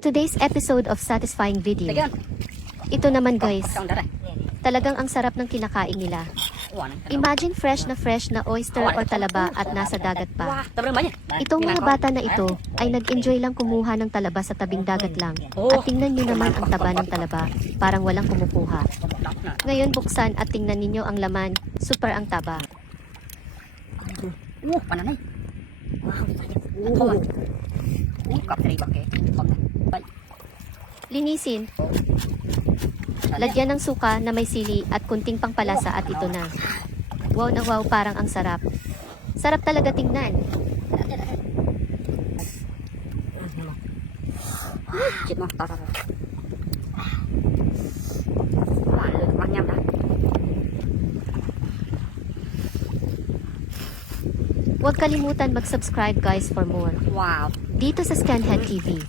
Today's episode of Satisfying Video. Sige. Ito naman guys, Ang dara. talagang ang sarap ng kinakain nila. Imagine fresh na oyster or talaba at nasa dagat pa. Wah, tabrang banyak. Itong mga bata na ito ay nag-enjoy lang kumuha ng talaba sa tabing dagat lang. At tingnan nyo naman ang taba ng talaba, parang walang kumukuha. Ngayon buksan at tingnan ninyo ang laman, super ang taba. Pananay. Kapsari bake. Linisin, lagyan ng suka na may sili at kunting pangpalasa at ito na. Wow na wow, parang ang sarap. Sarap talaga tingnan. Shit mo, tara. Wah, manyam dah. Huwag kalimutan mag-subscribe guys for more. Wow. Dito sa Scanhead TV.